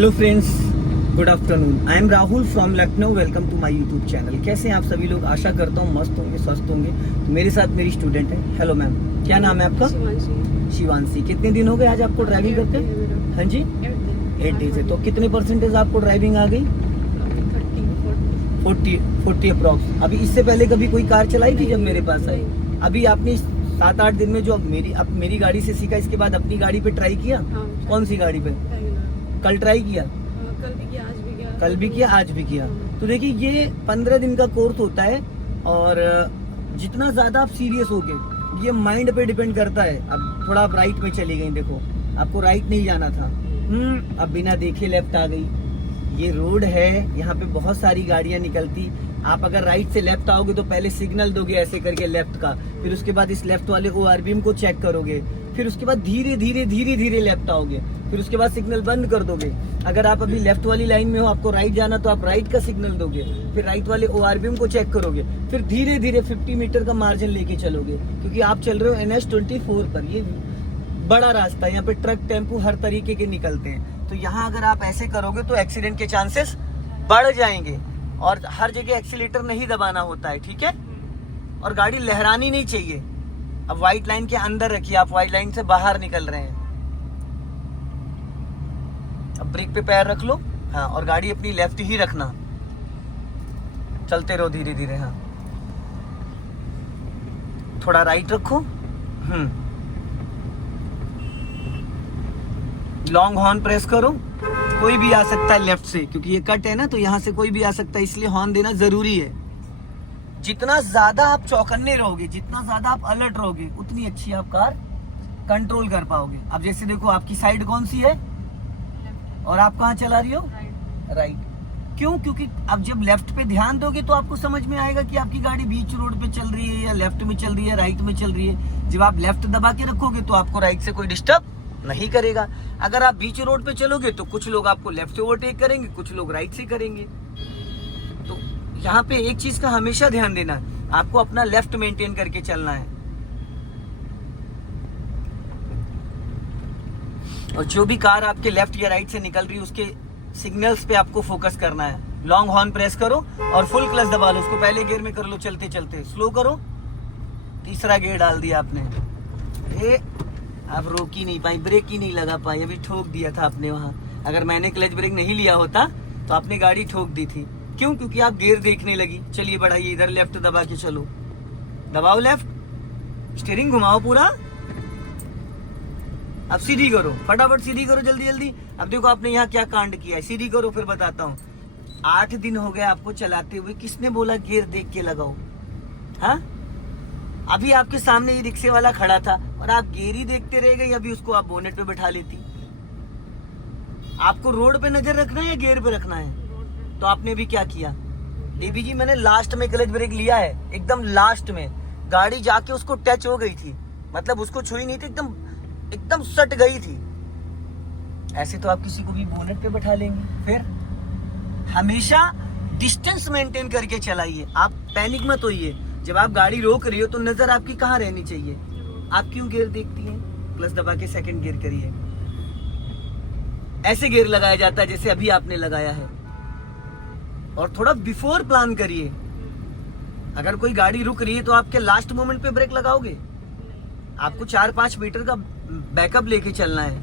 Hello friends, good afternoon. I am Rahul from Lucknow. Welcome to my YouTube channel. कैसे हैं आप सभी लोग? आशा करता हूँ मस्त होंगे, स्वस्थ होंगे। तो मेरे साथ मेरी स्टूडेंट है। हेलो मैम, क्या नाम है आपका? शिवांशी। कितने दिन हो गए आज आपको ड्राइविंग करते हैं? हाँ जी, 8 डेज है। तो कितने परसेंटेज आपको ड्राइविंग आ गई? 40 अप्रॉक्स। अभी इससे पहले कभी कोई कार चलाई थी जब मेरे पास आई? अभी आपने 7-8 दिन में जो मेरी गाड़ी से सीखा, इसके बाद अपनी गाड़ी पे ट्राई किया? कौन सी गाड़ी पे? कल ट्राई किया? कल भी किया, आज भी किया। तो देखिए, ये 15 दिन का कोर्स होता है और जितना ज्यादा आप सीरियस होगे, ये माइंड पे डिपेंड करता है। अब थोड़ा आप राइट में चली गई, देखो आपको राइट नहीं जाना था, अब बिना देखे लेफ्ट आ गई। ये रोड है, यहाँ पे बहुत सारी गाड़ियां निकलती। आप अगर राइट से लेफ्ट आओगे तो पहले सिग्नल दोगे ऐसे करके लेफ्ट का, फिर उसके बाद इस लेफ्ट वाले ORBM को चेक करोगे, फिर उसके बाद धीरे धीरे लेफ्ट आओगे, फिर उसके बाद सिग्नल बंद कर दोगे। अगर आप अभी लेफ्ट वाली लाइन में हो, आपको राइट जाना, तो आप राइट का सिग्नल दोगे, फिर राइट वाले ORBM को चेक करोगे, फिर धीरे धीरे 50 मीटर का मार्जिन लेके चलोगे, क्योंकि आप चल रहे हो NH24 पर। ये बड़ा रास्ता है, यहाँ पे ट्रक, टेम्पू हर तरीके के निकलते हैं। तो यहाँ अगर आप ऐसे करोगे तो एक्सीडेंट के चांसेस बढ़ जाएंगे। और हर जगह एक्सीलेटर नहीं दबाना होता है, ठीक है? और गाड़ी लहरानी नहीं चाहिए। अब व्हाइट लाइन के अंदर रखिए, आप व्हाइट लाइन से बाहर निकल रहे हैं। अब ब्रेक पे पैर रख लो, हाँ, और गाड़ी अपनी लेफ्ट ही रखना। चलते रहो धीरे धीरे, हाँ। थोड़ा राइट रखो, लॉन्ग हॉर्न प्रेस करो। कोई भी आ सकता है लेफ्ट से, क्योंकि ये कट है ना, तो यहाँ से कोई भी आ सकता है, इसलिए हॉर्न देना जरूरी है। जितना ज्यादा आप चौकन्ने रहोगे, जितना ज्यादा आप अलर्ट रहोगे, उतनी अच्छी आप कार कंट्रोल कर पाओगे। अब जैसे देखो, आपकी साइड कौन सी है और आप कहाँ चला रही हो? राइट। क्यों? क्योंकि अब जब लेफ्ट पे ध्यान दोगे तो आपको समझ में आएगा कि आपकी गाड़ी बीच रोड पे चल रही है या लेफ्ट में चल रही है, राइट में चल रही है। जब आप लेफ्ट दबा के रखोगे तो आपको राइट से कोई डिस्टर्ब नहीं करेगा। अगर आप बीच रोड पे चलोगे तो कुछ लोग आपको लेफ्ट से ओवरटेक करेंगे, कुछ लोग राइट से करेंगे। तो यहाँ पे एक चीज का हमेशा ध्यान देना, आपको अपना लेफ्ट मेंटेन करके चलना है। और जो भी कार आपके लेफ्ट या राइट से निकल रही है, उसके सिग्नल्स पे आपको फोकस करना है। लॉन्ग हॉर्न प्रेस करो और फुल क्लच दबा लो। उसको पहले गियर में कर लो, चलते चलते स्लो करो। तीसरा गियर डाल दिया आपने, आप रोक ही नहीं पाई, ब्रेक ही नहीं लगा पाई, अभी ठोक दिया था आपने वहां। अगर मैंने क्लच ब्रेक नहीं लिया होता तो आपने गाड़ी ठोक दी थी। क्यों? क्योंकि आप गियर देखने लगी। चलिए बढ़ाइए, इधर लेफ्ट दबा के चलो, दबाओ लेफ्ट, स्टीयरिंग घुमाओ पूरा। अब सीधी करो, फटाफट सीधी करो, जल्दी जल्दी। अब देखो आपने यहाँ क्या कांड किया है, सीधी करो फिर बताता हूँ। 8 दिन हो गए आपको चलाते हुए, किसने बोला गियर देख के लगाओ? हाँ, अभी आपके सामने ये रिक्शे वाला खड़ा था और आप गियर ही देखते रह गए। अभी उसको आप बोनेट पे बैठा लेती। आपको रोड पे नजर रखना है या गियर पे रखना है? तो आपने भी क्या किया? देवी जी, मैंने लास्ट में क्लच ब्रेक लिया है, एकदम लास्ट में। गाड़ी जाके उसको टच हो गई थी, मतलब उसको छुई नहीं थी, एकदम सट गई थी। ऐसे तो आप किसी को भी बोनेट पे बैठा लेंगे। फिर हमेशा डिस्टेंस मेंटेन करके चलाइए, आप पैनिक मत होइए। जब आप गाड़ी रोक रही हो तो नजर आपकी कहाँ रहनी चाहिए? आप क्यों गियर देखती हैं? क्लच दबा के सेकंड गियर करिए। ऐसे गियर लगाया जाता है जैसे अभी आपने लगाया है। और थोड़ा बिफोर प्लान करिए। अगर कोई गाड़ी रुक रही है तो आपके लास्ट मोमेंट पे ब्रेक लगाओगे? आपको 4-5 मीटर का बैकअप लेके चलना है।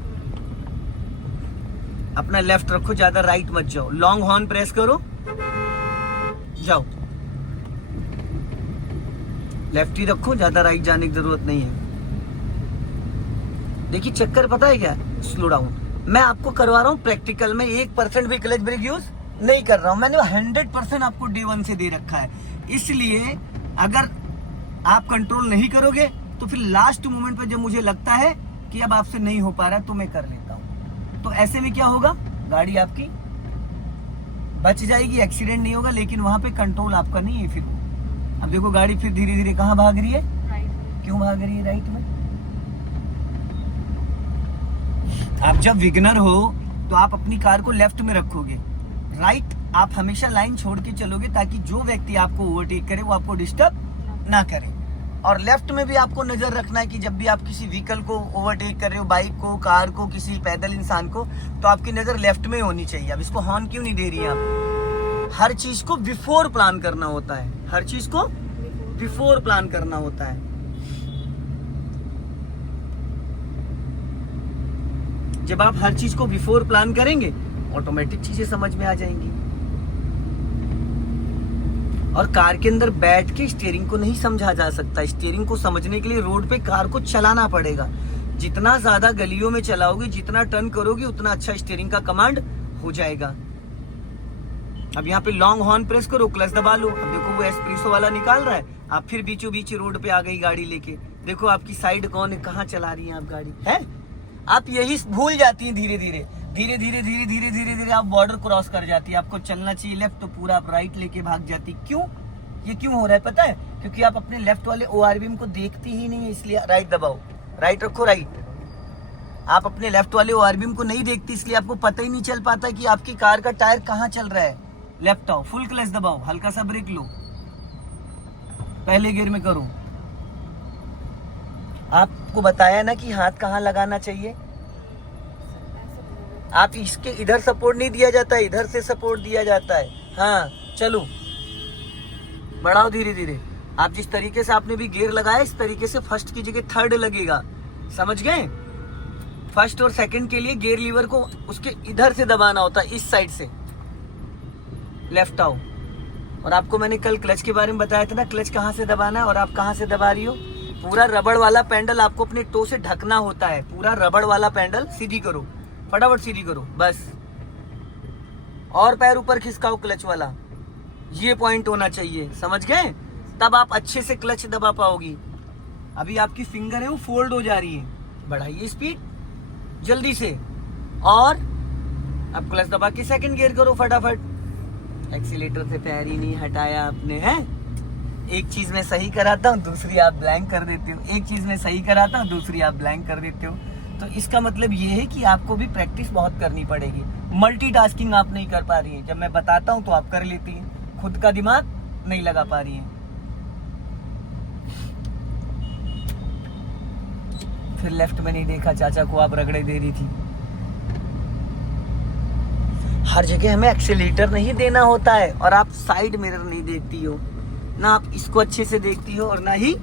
अपना लेफ्ट रखो, ज्यादा राइट मत जाओ। लॉन्ग हॉर्न प्रेस करो, जाओ। लेफ्ट ही रखो, ज्यादा राइट जाने की जरूरत नहीं है। देखिए चक्कर पता है क्या? Slow down. मैं आपको करवा रहा हूँ प्रैक्टिकल में, 1% भी क्लच ब्रेक यूज नहीं कर रहा हूँ। मैंने 100% आपको डे 1 से दे रखा है। इसलिए अगर आप कंट्रोल नहीं करोगे तो फिर लास्ट मोमेंट पे जब मुझे लगता है कि अब आपसे नहीं हो पा रहा तो मैं कर लेता हूँ। तो ऐसे में क्या होगा? गाड़ी आपकी बच जाएगी, एक्सीडेंट नहीं होगा, लेकिन वहां पे कंट्रोल आपका नहीं है। फिर अब देखो गाड़ी फिर धीरे धीरे कहाँ भाग रही है? राइट। क्यों भाग रही है राइट में? आप जब विगनर हो तो आप अपनी कार को लेफ्ट में रखोगे, राइट आप हमेशा लाइन छोड़ के चलोगे, ताकि जो व्यक्ति आपको ओवरटेक करे वो आपको डिस्टर्ब ना करे। और लेफ्ट में भी आपको नजर रखना है कि जब भी आप किसी व्हीकल को ओवरटेक कर रहे हो, बाइक को, कार को, किसी पैदल इंसान को, तो आपकी नजर लेफ्ट में होनी चाहिए। अब इसको हॉर्न क्यों नहीं दे रही है आप? हर चीज को बिफोर प्लान करना होता है, हर चीज को बिफोर प्लान करना होता है। जब आप हर चीज को बिफोर प्लान करेंगे, ऑटोमेटिक चीजें समझ में आ जाएंगी। और कार के अंदर बैठ के स्टीयरिंग को नहीं समझा जा सकता। स्टीयरिंग को समझने के लिए रोड पे कार को चलाना पड़ेगा। जितना ज्यादा गलियों में चलाओगे, जितना टर्न करोगे, उतना अच्छा स्टीयरिंग का कमांड हो जाएगा। अब यहाँ पे लॉन्ग हॉर्न प्रेस करो, क्लच दबा लो। अब देखो वो एस्प्रेसो वाला निकाल रहा है, आप फिर बीचों बीच रोड पे आ गई गाड़ी लेके। देखो आपकी साइड कौन है, कहाँ चला रही है आप गाड़ी, है? आप यही भूल जाती है। धीरे धीरे धीरे धीरे धीरे धीरे धीरे धीरे आप बॉर्डर क्रॉस कर जाती है। आपको चलना चाहिए लेफ्ट, तो पूरा आप राइट लेके भाग जाती। क्यों? ये क्यों हो रहा है पता है? क्योंकि आप अपने लेफ्ट वाले ओआरबीएम को देखती ही नहीं है, इसलिए राइट दबाओ, राइट रखो, राइट। आप अपने लेफ्ट वाले ओआरबीएम को नहीं देखती, इसलिए आपको पता ही नहीं चल पाता कि आपकी कार का टायर कहाँ चल रहा है। लेफ्ट आओ, फुल क्लच दबाओ, हल्का सा ब्रेक लो, पहले गियर में करो। आपको बताया ना कि हाथ कहाँ लगाना चाहिए। आप इसके इधर सपोर्ट नहीं दिया जाता है, इधर से सपोर्ट दिया जाता है। हाँ चलो, बढ़ाओ धीरे धीरे। आप जिस तरीके से आपने भी गियर लगाया, इस तरीके से फर्स्ट की जगह थर्ड लगेगा। समझ गए? फर्स्ट और सेकंड के लिए गियर लीवर को उसके इधर से दबाना होता है, इस साइड से। लेफ्ट आओ। और आपको मैंने कल क्लच के बारे में बताया था ना, क्लच कहाँ से दबाना है और आप कहाँ से दबा रही हो। पूरा रबड़ वाला पैडल आपको अपने टो से ढकना होता है। पूरा रबड़ वाला पैडल सीधी करो, फटाफट सीधी करो, बस। और पैर ऊपर खिसकाओ क्लच वाला, ये पॉइंट होना चाहिए। समझ गए? तब आप अच्छे से क्लच दबा पाओगी। अभी आपकी फिंगर है वो फोल्ड हो जा रही है। बढ़ाइए स्पीड जल्दी से, और अब क्लच दबा के सेकंड गियर करो फटाफट। एक्सीलेटर से पैर ही नहीं हटाया आपने, है? एक चीज में सही कराता हूँ, दूसरी आप ब्लैंक कर देते हो। एक चीज में सही कराता हूँ, दूसरी आप ब्लैंक कर देते हो। तो इसका मतलब ये है कि आपको भी प्रैक्टिस बहुत करनी पड़ेगी। मल्टीटास्किंग आप नहीं कर पा रही है। जब मैं बताता हूँ तो आप कर लेती हैं, खुद का दिमाग नहीं लगा पा रही हैं। फिर लेफ्ट में नहीं देखा चाचा को, आप रगड़े दे रही थी। हर जगह हमें एक्सीलेटर नहीं देना होता है। और आप साइड मिरर नहीं देखती हो ना, आप इसको अच्छे से देखती हो और ना ही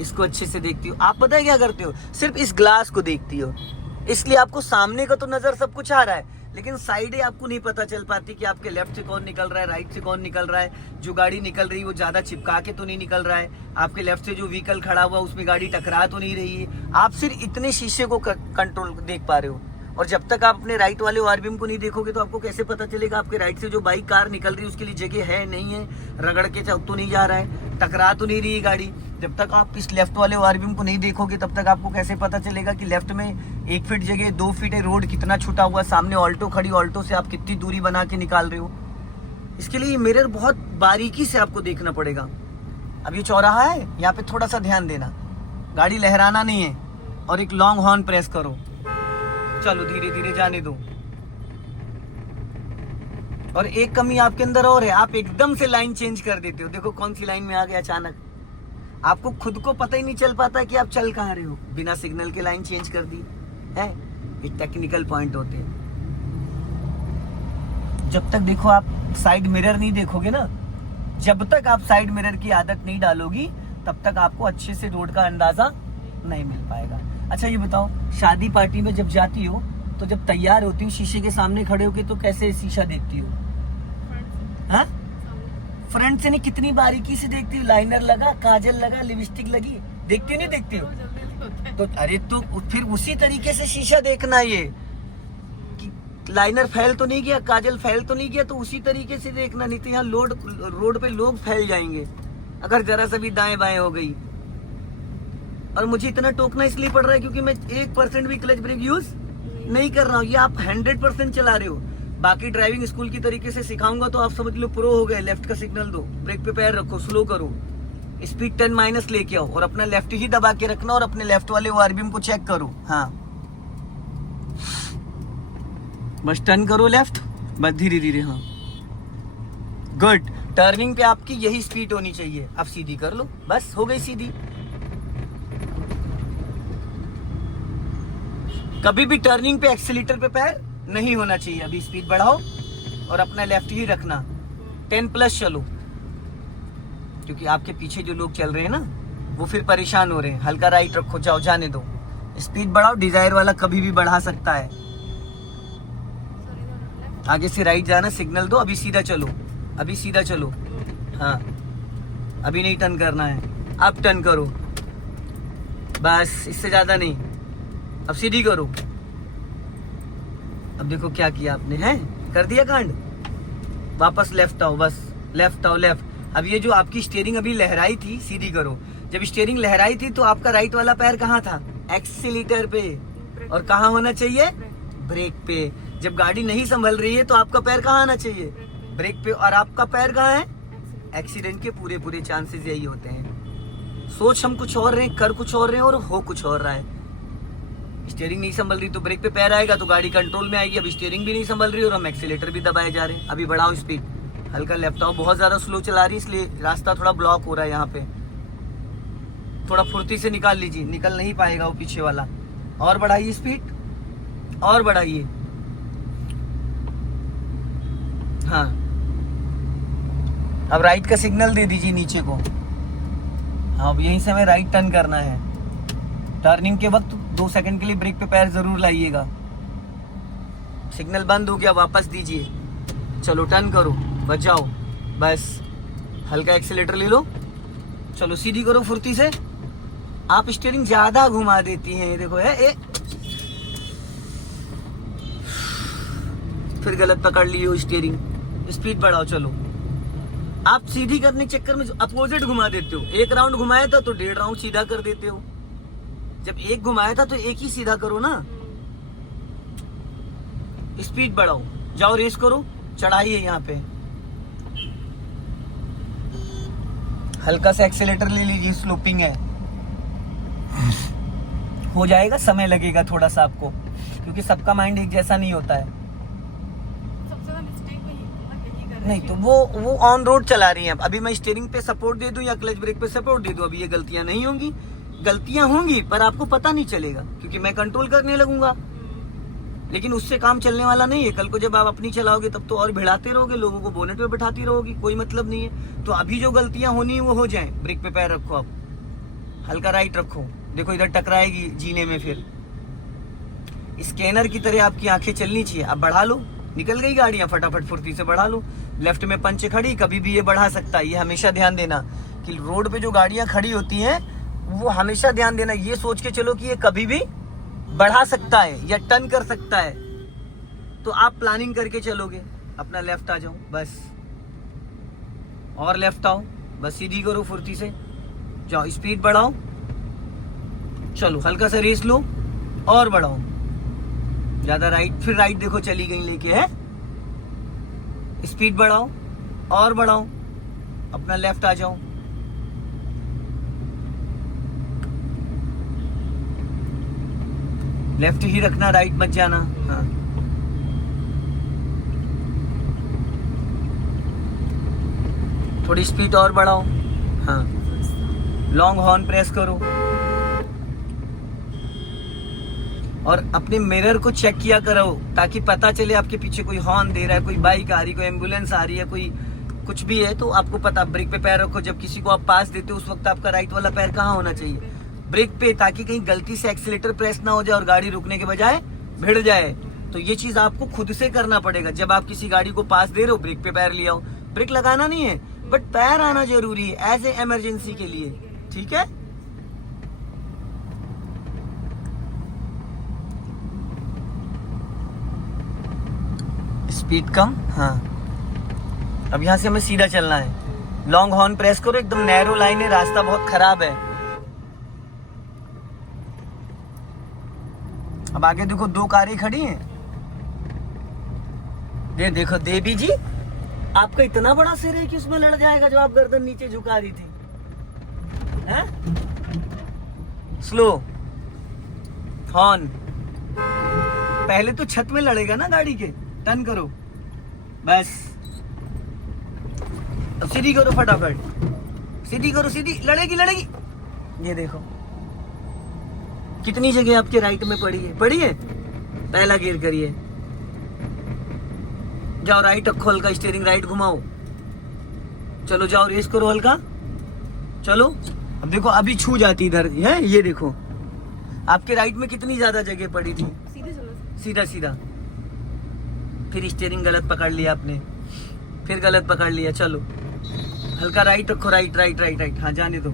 इसको अच्छे से देखती हो। आप पता है क्या करते हो? सिर्फ इस ग्लास को देखती हो, इसलिए आपको सामने का तो नजर सब कुछ आ रहा है, लेकिन साइडें आपको नहीं पता चल पाती कि आपके लेफ्ट से कौन निकल रहा है, राइट से कौन निकल रहा है। जो गाड़ी निकल रही है वो ज्यादा चिपका के तो नहीं निकल रहा है, आपके लेफ्ट से जो व्हीकल खड़ा हुआ उसमें गाड़ी टकरा तो नहीं रही है। आप सिर्फ इतने शीशे को कंट्रोल देख पा रहे हो। और जब तक आप अपने राइट वाले ओआरबीएम को नहीं देखोगे तो आपको कैसे पता चलेगा आपके राइट से जो बाइक कार निकल रही है उसके लिए जगह है नहीं है, रगड़ के तो नहीं जा रहा है, टकरा तो नहीं रही है गाड़ी। जब तक आप इस लेफ्ट वाले ओआरबीएम को नहीं देखोगे तब तक आपको कैसे पता चलेगा कि लेफ्ट में 1 फीट जगह 2 फीट है, रोड कितना छूटा हुआ, सामने ऑल्टो खड़ी, ऑल्टो से आप कितनी दूरी बना के निकाल रहे हो। इसके लिए मिरर बहुत बारीकी से आपको देखना पड़ेगा। अब ये चौराहा है, यहाँ पे थोड़ा सा ध्यान देना, गाड़ी लहराना नहीं है। और एक लॉन्ग हॉर्न प्रेस करो, चलो धीरे धीरे जाने दो। और एक कमी आपके अंदर और है, आप एकदम से लाइन चेंज कर देते हो। देखो कौन सी लाइन में आ गए अचानक, आपको खुद को पता ही नहीं चल पाता कि आप चल कहाँ रहे हो। बिना सिग्नल के लाइन चेंज कर दी है। ये टेक्निकल पॉइंट होते हैं। जब तक देखो आप साइड मिरर नहीं देखोगे ना, जब तक आप साइड मिरर की आदत नहीं डालोगी तब तक आपको अच्छे से रोड का अंदाजा नहीं मिल पाएगा। अच्छा ये बताओ, शादी पार्टी में जब जाती हो तो जब तैयार होती हो शीशे के सामने खड़े होके तो कैसे शीशा देखती हो? हाँ, फ्रंट से नहीं, कितनी बारीकी से देखती हो। लाइनर लगा, काजल लगा, लिपस्टिक लगी, देखती हो नहीं देखती हो? तो अरे तो फिर उसी तरीके से शीशा देखना, ये कि लाइनर फैल तो नहीं गया, काजल फैल तो नहीं गया, तो उसी तरीके से देखना। नहीं तो यहाँ रोड पे लोग फैल जाएंगे अगर जरा सा भी दाएं बाएं हो गई। और मुझे इतना टोकना इसलिए पड़ रहा है क्योंकि मैं 1% भी क्लच ब्रेक यूज नहीं कर रहा हूँ। ये आप 100% चला रहे हो। बाकी ड्राइविंग स्कूल की तरीके से सिखाऊंगा तो आप समझ लो प्रो हो गए। लेफ्ट का सिग्नल दो, ब्रेक पे पैर रखो, स्लो करो, स्पीड 10- लेके आओ और अपना लेफ्ट ही दबा के रखना और अपने लेफ्ट वाले ओआरबीएम को चेक करो। हाँ, बस टर्न करो लेफ्ट, बस धीरे धीरे। हाँ गुड। टर्निंग पे आपकी यही स्पीड होनी चाहिए। अब सीधी कर लो, बस हो गई सीधी। कभी भी टर्निंग पे एक्सीलेटर पे पैर नहीं होना चाहिए। अभी स्पीड बढ़ाओ और अपना लेफ्ट ही रखना। 10+ चलो, क्योंकि आपके पीछे जो लोग चल रहे हैं ना वो फिर परेशान हो रहे हैं। हल्का राइट रखो, जाओ जाने दो। स्पीड बढ़ाओ, डिजायर वाला कभी भी बढ़ा सकता है। आगे से राइट जाना, सिग्नल दो। अभी सीधा चलो, अभी सीधा चलो। हाँ, अभी नहीं टर्न करना है, अब टर्न करो बस, इससे ज्यादा नहीं। अब सीधी करो। अब देखो क्या किया आपने, है कर दिया कांड। वापस लेफ्ट आओ, बस लेफ्ट आओ, लेफ्ट। अब ये जो आपकी स्टीयरिंग अभी लहराई थी, सीधी करो। जब स्टीयरिंग लहराई थी तो आपका राइट वाला पैर कहाँ था? एक्सीलेटर पे। और कहाँ होना चाहिए? ब्रेक पे। जब गाड़ी नहीं संभल रही है तो आपका पैर कहाँ आना चाहिए? ब्रेक पे। और आपका पैर कहाँ है? एक्सीडेंट के पूरे चांसेस यही होते हैं। सोच हम कुछ और रहे, कर कुछ और रहे और हो कुछ और रहा है। स्टीयरिंग नहीं संभल रही तो ब्रेक पे पैर आएगा तो गाड़ी कंट्रोल में आएगी। अब स्टीयरिंग भी नहीं संभल रही और हम एक्सीलेटर भी दबाए जा रहे हैं। अभी बढ़ाओ स्पीड, हल्का लेफ्ट आओ। बहुत ज्यादा स्लो चला रही है इसलिए रास्ता थोड़ा ब्लॉक हो रहा है यहाँ पे। थोड़ा फुर्ती से निकाल लीजिए, निकल नहीं पाएगा वो पीछे वाला। और बढ़ाइए स्पीड, और बढ़ाइए। हाँ, अब राइट का सिग्नल दे दीजिए नीचे को। हाँ, अब यहीं से हमें राइट टर्न करना है। टर्निंग के वक्त 2 सेकंड के लिए ब्रेक पे पैर जरूर लाइएगा। सिग्नल बंद हो गया, वापस दीजिए। चलो टर्न करो, बचाओ, बस हल्का एक्सीलेटर ले लो। चलो सीधी करो फुर्ती से। आप स्टीयरिंग ज्यादा घुमा देती हैं, देखो है फिर गलत पकड़ ली हो स्टीयरिंग। स्पीड बढ़ाओ। चलो, आप सीधी करने के चक्कर में अपोजिट घुमा देते हो। 1 राउंड घुमाया था तो 1.5 राउंड सीधा कर देते हो। जब 1 घुमाया था तो 1 ही सीधा करो ना। स्पीड बढ़ाओ, जाओ रेस करो, चढ़ाइए यहाँ पे। हल्का सा एक्सीलेटर ले लीजिए, स्लोपिंग है, हो जाएगा। समय लगेगा थोड़ा सा आपको, क्योंकि सबका माइंड एक जैसा नहीं होता है। नहीं तो वो ऑन रोड चला रही हैं। अभी मैं स्टीयरिंग पे सपोर्ट दे दूं या क्लच ब्रेक पे सपोर्ट दे दूं, अभी ये गलतियां नहीं होंगी। गलतियां होंगी पर आपको पता नहीं चलेगा, क्योंकि मैं कंट्रोल करने लगूंगा। लेकिन उससे काम चलने वाला नहीं है। कल को जब आप अपनी चलाओगे तब तो और भिड़ाते रहोगे, लोगों को बोनेट पे बैठाती रहोगी, कोई मतलब नहीं है। तो अभी जो गलतियां होनी है वो हो जाए। ब्रेक पे पैर रखो, आप हल्का राइट रखो। देखो इधर टकराएगी जीने में, फिर स्कैनर की तरह आपकी आंखें चलनी चाहिए। अब बढ़ा लो, निकल गई गाड़ियां, फटाफट फुर्ती से बढ़ा लो। लेफ्ट में पंच खड़ी, कभी भी ये बढ़ा सकता है। ये हमेशा ध्यान देना कि रोड पे जो गाड़ियां खड़ी होती हैं वो हमेशा ध्यान देना, ये सोच के चलो कि ये कभी भी बढ़ा सकता है या टर्न कर सकता है। तो आप प्लानिंग करके चलोगे। अपना लेफ्ट आ जाओ, बस और लेफ्ट आओ, बस सीधी करो फुर्ती से, जाओ स्पीड बढ़ाओ। चलो हल्का सा रेस लो और बढ़ाओ, ज्यादा राइट, फिर राइट देखो चली गई लेके, है स्पीड बढ़ाओ और बढ़ाओ। अपना लेफ्ट आ जाओ, लेफ्ट ही रखना, राइट मत जाना। हाँ, थोड़ी स्पीड और बढ़ाओ। हाँ, लॉन्ग हॉर्न प्रेस करो और अपने मिरर को चेक किया करो, ताकि पता चले आपके पीछे कोई हॉर्न दे रहा है, कोई बाइक आ रही है, कोई एम्बुलेंस आ रही है, कोई कुछ भी है तो आपको पता। ब्रेक पे पैर रखो। जब किसी को आप पास देते हो उस वक्त आपका राइट वाला पैर कहाँ होना चाहिए? ब्रेक पे, ताकि कहीं गलती से एक्सीलेटर प्रेस ना हो जाए और गाड़ी रुकने के बजाय भिड़ जाए। तो ये चीज आपको खुद से करना पड़ेगा। जब आप किसी गाड़ी को पास दे रहे हो, ब्रेक पे पैर ले आओ। ब्रेक लगाना नहीं है बट पैर आना जरूरी है एज ए इमरजेंसी के लिए, ठीक है? स्पीड कम। हाँ, अब यहां से हमें सीधा चलना है। लॉन्ग हॉर्न प्रेस करो, एकदम नैरो लाइन है, रास्ता बहुत खराब है। अब आगे देखो 2 कारें खड़ी हैं। ये देखो देवी जी, आपका इतना बड़ा सिर है कि उसमें लड़ जाएगा जो आप गर्दन नीचे झुका रही थी, हैं? स्लो हॉर्न, पहले तो छत में लड़ेगा ना गाड़ी के। टर्न करो, बस अब सीधी करो, फटाफट सीधी करो, सीधी लड़ेगी लड़ेगी। ये देखो कितनी जगह आपके राइट में पड़ी है? पड़ी है? पहला गियर करिए, जाओ राइट रखो, हल्का स्टीयरिंग राइट घुमाओ, चलो जाओ रेस करो हल्का, चलो। अब देखो अभी छू जाती इधर है, ये देखो आपके राइट में कितनी ज्यादा जगह पड़ी थी। सीधा सीधा, फिर स्टीयरिंग गलत पकड़ लिया आपने, फिर गलत पकड़ लिया, चलो हल्का राइट रखो, राइट राइट राइट राइट, हाँ जाने दो,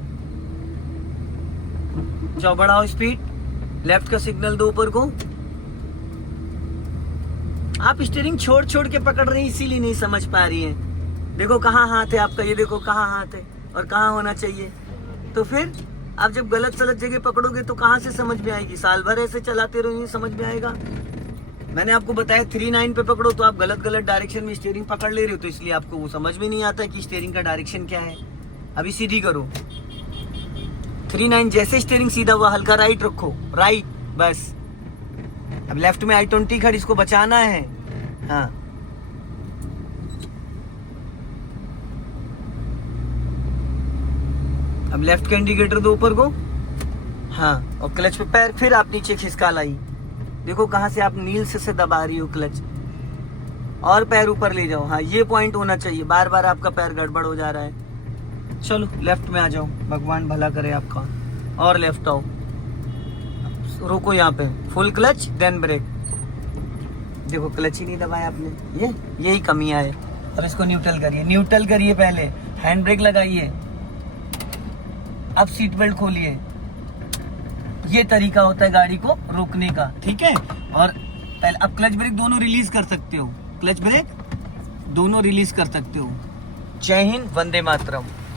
जाओ बढ़ाओ स्पीड, लेफ्ट का सिग्नल दो ऊपर को। आप स्टीयरिंग छोड़ छोड़ के पकड़ रही हैं, इसीलिए नहीं समझ पा रही हैं। देखो कहाँ हाथ है आपका, ये देखो कहाँ हाथ है और कहाँ होना चाहिए। तो फिर आप जब गलत सलत जगह पकड़ोगे तो कहाँ से समझ में आएगी? साल भर ऐसे चलाते रहो, समझ में आएगा? मैंने आपको बताया 39 पे पकड़ो तो आप गलत गलत डायरेक्शन में स्टीयरिंग पकड़ ले रहे हो, तो इसलिए आपको वो समझ में नहीं आता कि स्टीयरिंग का डायरेक्शन क्या है। अभी सीधी करो, 39 जैसे स्टीयरिंग सीधा हुआ हल्का राइट रखो, राइट बस। अब लेफ्ट में I-20 खड़ी, इसको बचाना है। हाँ अब लेफ्ट का इंडिकेटर दो ऊपर को, हाँ और क्लच पे पैर फिर आप नीचे खिसका लाई। देखो कहाँ से आप नील से दबा रही हो क्लच, और पैर ऊपर ले जाओ, हाँ ये पॉइंट होना चाहिए। बार बार आपका पैर गड़बड़ हो जा रहा है। चलो लेफ्ट में आ जाओ, भगवान भला करे आपका, और लेफ्ट आओ, रोको यहाँ पे, फुल क्लच देन ब्रेक। देखो क्लच ही नहीं दबाया आपने, यही कमियां है। और इसको न्यूट्रल करिए, न्यूट्रल करिए, पहले हैंड ब्रेक लगाइए, अब सीट बेल्ट खोलिए। ये तरीका होता है गाड़ी को रोकने का, ठीक है। और पहले अब क्लच ब्रेक दोनों रिलीज कर सकते हो, क्लच ब्रेक दोनों रिलीज कर सकते हो। जय हिंद, वंदे मातरम।